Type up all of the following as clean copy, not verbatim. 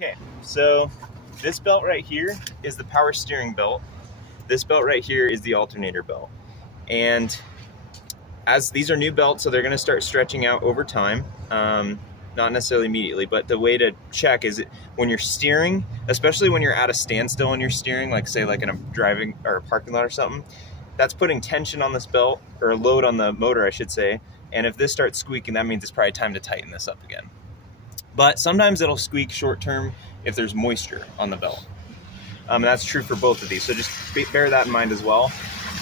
Okay, so this belt right here is the power steering belt. This belt right here is the alternator belt. And as these are new belts, so they're going to start stretching out over time. Not necessarily immediately, but the way to check is when you're steering, especially when you're at a standstill and you're steering, like say like in a driving or a parking lot or something, that's putting tension on this belt, or a load on the motor, I should say. And if this starts squeaking, that means it's probably time to tighten this up again. But sometimes it'll squeak short term if there's moisture on the belt. And that's true for both of these, so just bear that in mind as well.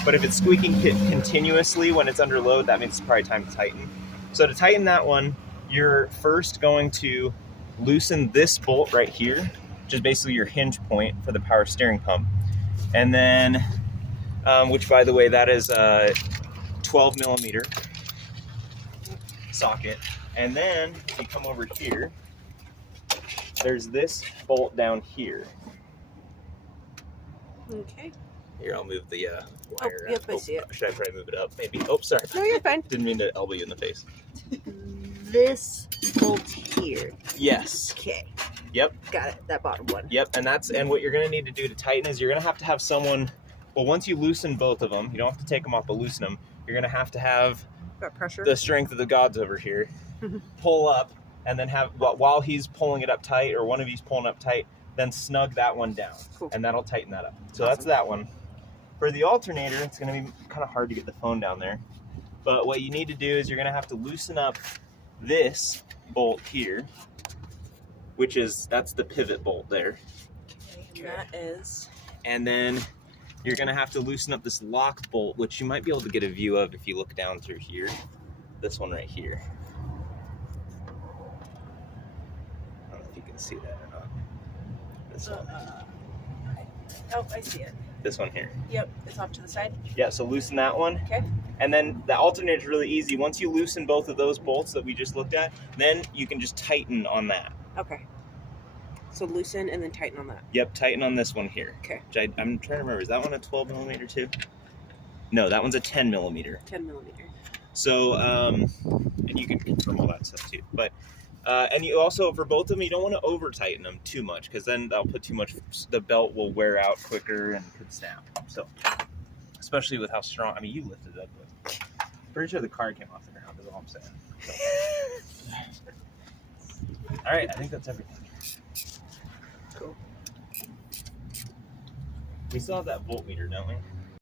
But if it's squeaking continuously when it's under load, that means it's probably time to tighten. So to tighten that one, you're first going to loosen this bolt right here, which is basically your hinge point for the power steering pump. And then, which by the way, that is a 12 millimeter socket. And then if you come over here, there's this bolt down here. Okay. Here, I'll move the wire. Yep, I see it. Should I try to move it up? Maybe. Oh, sorry. No, you're fine. Didn't mean to elbow you in the face. This bolt here. Yes. Okay. Yep. Got it. That bottom one. Yep. And what you're going to need to do to tighten is you're going to have someone. Well, once you loosen both of them, you don't have to take them off, but loosen them. You're going to have got pressure. The strength of the gods over here pull up, and then while he's pulling it up tight, or one of you's pulling up tight, then snug that one down, cool. And that'll tighten that up. So awesome. That's that one. For the alternator, it's going to be kind of hard to get the phone down there. But what you need to do is you're going to have to loosen up this bolt here, that's the pivot bolt there. Okay, that is. And then you're going to have to loosen up this lock bolt, which you might be able to get a view of if you look down through here. This one right here. I don't know if you can see that or not. This one. Oh, I see it. This one here. Yep, it's off to the side. Yeah, so loosen that one. Okay. And then the alternator is really easy. Once you loosen both of those bolts that we just looked at, then you can just tighten on that. Okay. So loosen and then tighten on that. Yep, tighten on this one here. Okay. I'm trying to remember, is that one a 12 millimeter too? No, that one's a 10 millimeter. 10 millimeter. So, and you can confirm all that stuff too. But, and you also, for both of them, you don't want to over tighten them too much, because then that'll put too much, the belt will wear out quicker and could snap. So, especially with how strong, I mean, you lifted it up, but pretty sure the car came off the ground, is all I'm saying. So. All right, I think that's everything. Cool. We still have that voltmeter, don't we?